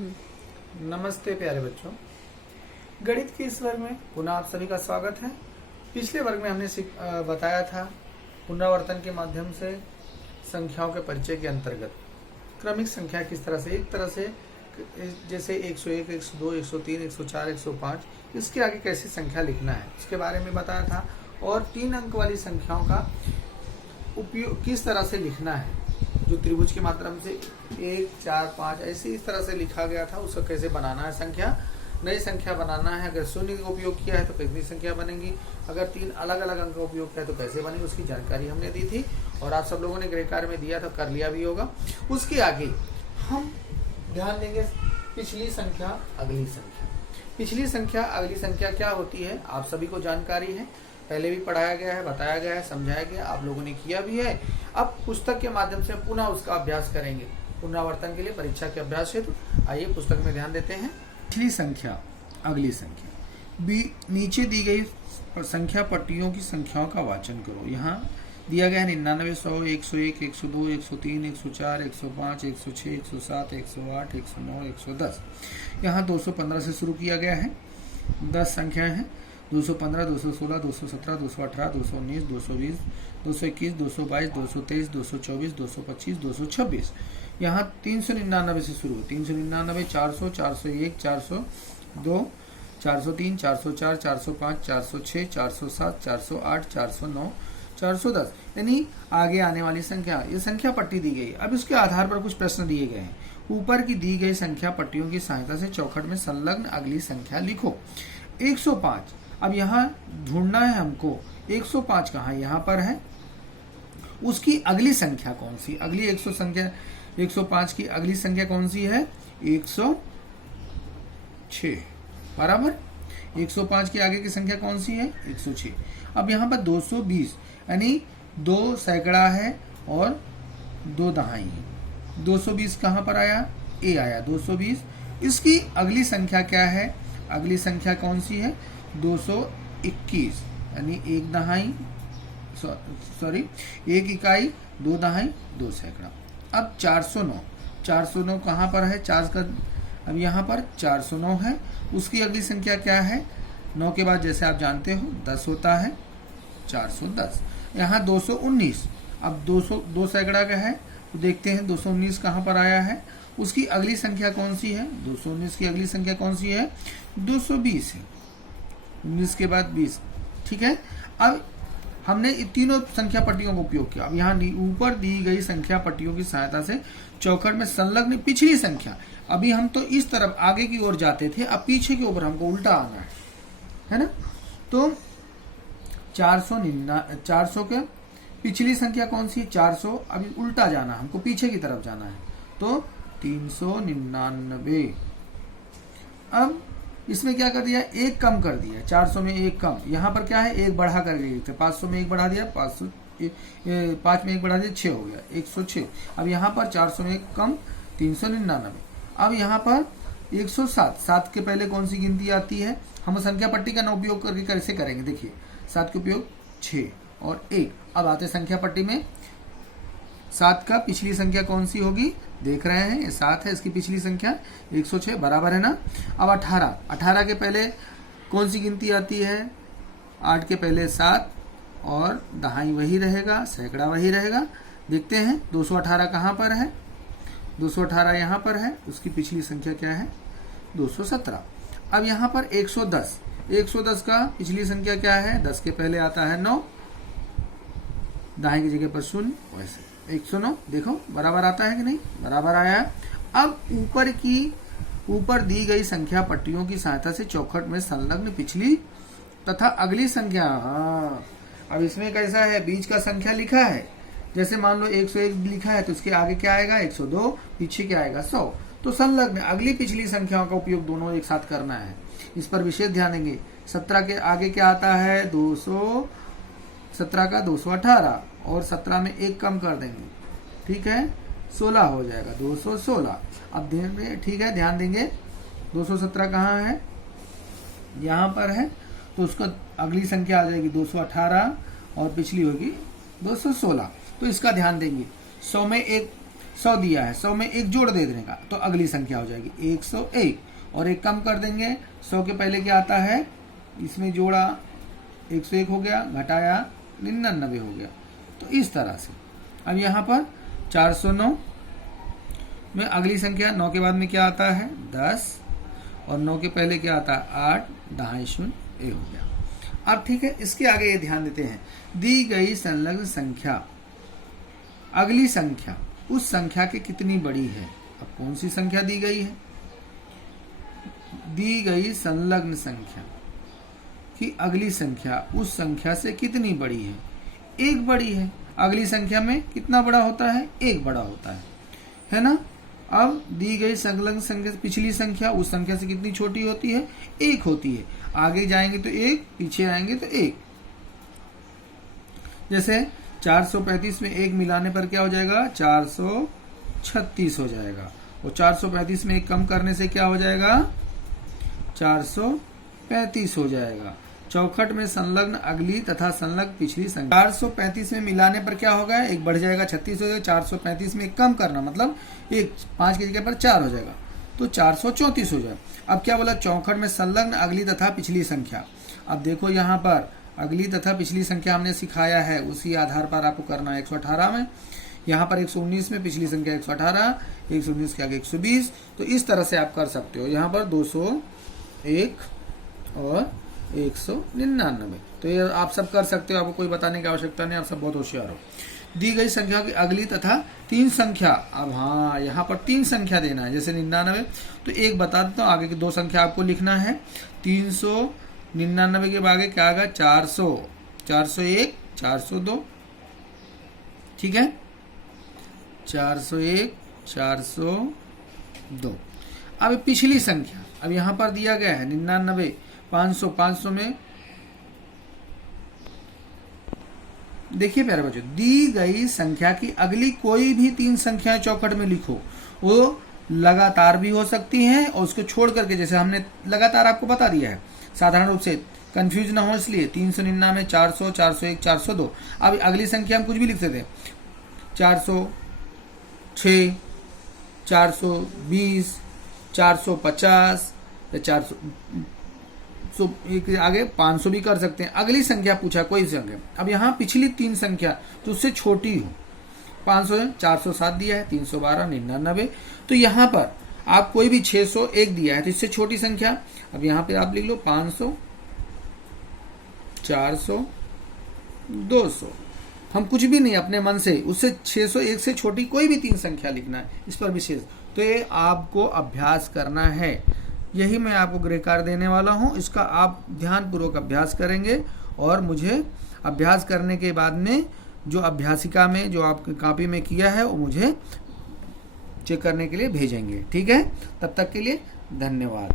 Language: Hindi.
नमस्ते प्यारे बच्चों, गणित के इस वर्ग में पुनः आप सभी का स्वागत है। पिछले वर्ग में हमने बताया था पुनरावर्तन के माध्यम से संख्याओं के परिचय के अंतर्गत क्रमिक संख्या किस तरह से, एक तरह से जैसे 101, 102, 103, 104, 105 इसके आगे कैसे संख्या लिखना है इसके बारे में बताया था। और 3 अंक वाली संख्याओं का उपयोग किस तरह से लिखना है, जो त्रिभुज के माध्यम से 1, 4, 5 ऐसे इस तरह से लिखा गया था, उसको कैसे बनाना है संख्या, नई संख्या बनाना है। अगर शून्य का उपयोग किया है तो कितनी संख्या बनेगी, अगर 3 अलग अलग अंक का उपयोग किया है तो कैसे बनेगी, उसकी जानकारी हमने दी थी और आप सब लोगों ने गृह कार्य में दिया था, कर लिया भी होगा। उसके आगे हम ध्यान देंगे पिछली संख्या अगली संख्या। पिछली संख्या अगली संख्या क्या होती है आप सभी को जानकारी है, पहले भी पढ़ाया गया है, बताया गया है, समझाया गया, आप लोगों ने किया भी है। अब पुस्तक के माध्यम से पुनः उसका अभ्यास करेंगे पुनरावर्तन के लिए, परीक्षा के अभ्यास हेतु। आइए पुस्तक में ध्यान देते हैं। पिछली संख्या अगली संख्या, नीचे दी गई संख्या पट्टियों की संख्याओं का वाचन करो। यहाँ दिया गया है 99, 100, 101, 102, 103, 104, 105, 106, 107, 108, 109, 110। यहाँ 215 से शुरू किया गया है। 10 संख्याएं हैं, 215, 216, 217, 218, 219, 220, 221, 222, 223, 224, 225, 226। यहाँ 399 से शुरू, 399, 400, 401, 402, 403, 404, 405, 406, 407, 408, 409, 410, यानी आगे आने वाली संख्या। ये संख्या पट्टी दी गई। अब इसके आधार पर कुछ प्रश्न दिए गए हैं। ऊपर की दी गई संख्या पट्टियों की सहायता से चौखट में संलग्न अगली संख्या लिखो। 105, अब यहाँ ढूंढना है हमको 105 कहाँ, यहाँ पर है। उसकी अगली संख्या कौन सी, अगली 105 की अगली संख्या कौन सी है, 106 बराबर। 105 की आगे की संख्या कौन सी है, 106। अब यहाँ पर 220 यानी 2 सैकड़ा है और 2 दहाई है। 220 कहाँ पर आया, ए आया 220। इसकी अगली संख्या क्या है, अगली संख्या कौन सी है, 221 यानी 1 दहाई, सॉरी 1 इकाई, 2 दहाई, 2 सैकड़ा। अब 409 कहाँ पर है, 4 का, अब यहाँ पर 409 है। उसकी अगली संख्या क्या है, 9 के बाद जैसे आप जानते हो 10 होता है, 410। यहाँ 219, अब 2 सैकड़ा का है तो देखते हैं 219 कहाँ पर आया है। उसकी अगली संख्या कौन सी है, 219 की अगली संख्या कौन सी है, 220 है। 19 के बाद 20, ठीक है। अब हमने इन तीनों संख्या पट्टियों का उपयोग किया। अब यहाँ ऊपर दी गई संख्या पट्टियों की सहायता से चौखट में संलग्न पिछली संख्या, अभी हम तो इस तरफ आगे की ओर जाते थे, अब पीछे के ऊपर हमको उल्टा आना है ना। तो 400 के पिछली संख्या कौन सी है, 400, अभी उल्टा जाना, हमको पीछे की तरफ जाना है, तो 399। अब इसमें क्या कर दिया, 1 कम कर दिया, 400 में 1 कम, यहाँ पर क्या है 1 बढ़ा कर दिया, 500 में 1 बढ़ा दिया, 5 में 1 बढ़ा दिया, 6 हो गया 106। अब यहाँ पर 400 में 1 कम, 399। अब यहाँ पर 107, 7 के पहले कौन सी गिनती आती है, हम संख्या पट्टी का ना उपयोग करके कैसे करेंगे, देखिए 7 के उपयोग 6 और 1। अब आते संख्या पट्टी में 7 का पिछली संख्या कौन सी होगी, देख रहे हैं ये 7 है, इसकी पिछली संख्या 106 बराबर है ना। अब 18 के पहले कौन सी गिनती आती है, 8 के पहले 7 और दहाई वही रहेगा, सैकड़ा वही रहेगा। देखते हैं 218 कहाँ पर है, 218 यहाँ पर है, उसकी पिछली संख्या क्या है, 217। अब यहाँ पर 110 का पिछली संख्या क्या है, 10 के पहले आता है 9, दाएं की जगह पर 0, वैसे 109 देखो बराबर आता है कि नहीं, बराबर आया। अब ऊपर दी गई संख्या पट्टियों की सहायता से चौखट में संलग्न पिछली तथा अगली संख्या। अब इसमें कैसा है, बीच का संख्या लिखा है, जैसे मान लो 101 लिखा है तो उसके आगे क्या आएगा 102, पीछे क्या आएगा 100, तो संलग्न अगली पिछली संख्याओं का उपयोग दोनों एक साथ करना है। इस पर विशेष ध्यान देंगे। 17 के आगे क्या आता है, 17 का 218 और 17 में 1 कम कर देंगे, ठीक है 16 हो जाएगा 216। अब ठीक है ध्यान देंगे 217 कहाँ है, यहाँ पर है, तो उसका अगली संख्या आ जाएगी 218 और पिछली होगी 216, तो इसका ध्यान देंगे। 100 में 1 100 दिया है, 100 में एक जोड़ दे देने का तो अगली संख्या हो जाएगी 101, और एक कम कर देंगे, 100 के पहले क्या आता है, इसमें जोड़ा 101 हो गया, घटाया 99 हो गया। तो इस तरह से अब यहाँ पर 409 में अगली संख्या 9 के बाद में क्या आता है 10, और 9 के पहले क्या आता है 8, 2.0 ए हो गया। अब ठीक है, इसके आगे ये ध्यान देते हैं, दी गई संलग्न संख्या, अगली संख्या उस संख्या के कितनी बड़ी है। अब कौन सी संख्या दी गई है, दी गई संलग्न संख्या कि अगली संख्या उस संख्या से कितनी बड़ी है, एक बड़ी है। अगली संख्या में कितना बड़ा होता है, एक बड़ा होता है ना। अब दी गई संलग्न संख्या पिछली संख्या उस संख्या से कितनी छोटी होती है, एक होती है। आगे जाएंगे तो एक, पीछे आएंगे तो एक। जैसे 435 में एक मिलाने पर क्या हो जाएगा 436 हो जाएगा, और 435 में एक कम करने से क्या हो जाएगा 435 हो जाएगा। चौखट में संलग्न अगली तथा संलग्न पिछली संख्या, 435 में मिलाने पर क्या होगा, एक बढ़ जाएगा 36 हो जाएगा। 435 में एक कम करना मतलब एक 5 की जगह पर 4 हो जाएगा तो 434 हो जाएगा। अब क्या बोला, चौखट में संलग्न अगली तथा पिछली संख्या। अब देखो यहाँ पर अगली तथा पिछली संख्या हमने सिखाया है, उसी आधार पर आपको करना है। 118 में, यहाँ पर 119 में पिछली संख्या 118, 119 के आगे 120। तो इस तरह से आप कर सकते हो। यहाँ पर 201 और 199। तो ये आप सब कर सकते हो, आपको कोई बताने की आवश्यकता नहीं, आप सब बहुत होशियार हो। दी गई संख्या की अगली तथा 3 संख्या। अब हाँ, यहाँ पर 3 संख्या देना है, जैसे 99। तो एक बता देता हूँ, आगे की 2 संख्या आपको लिखना है। 399 के आगे क्या आएगा 400, 401, 402, ठीक है, 401, 402। अब पिछली संख्या, अब यहाँ पर दिया गया है 99, 500, 500 में देखिए प्यारे बच्चों, दी गई संख्या की अगली कोई भी 3 संख्याएं चौखट में लिखो, वो लगातार भी हो सकती हैं और उसको छोड़ करके, जैसे हमने लगातार आपको बता दिया है, साधारण रूप से कंफ्यूज ना हो इसलिए 399, 400, 401, 402। अब अगली संख्या हम कुछ भी लिख सकते हैं, 406, 420, 450 या 400, एक आगे 500 भी कर सकते हैं। अगली संख्या पूछा कोई संख्या, अब यहाँ पिछली 3 संख्या तो उससे छोटी हो, 500, 407 दिया है, 312, 99। तो यहाँ पर आप कोई भी 601 दिया है तो इससे छोटी संख्या, अब यहाँ पे आप लिख लो 500, 400, 200। हम कुछ भी नहीं अपने मन से, उससे 601 से छोटी कोई भी 3 संख्या लिखना है, इस पर विशेष। तो ये आपको अभ्यास करना है, यही मैं आपको गृह कार्य देने वाला हूँ। इसका आप ध्यानपूर्वक अभ्यास करेंगे और मुझे अभ्यास करने के बाद में जो अभ्यासिका में जो आपकी कॉपी में किया है वो मुझे चेक करने के लिए भेजेंगे, ठीक है। तब तक के लिए धन्यवाद।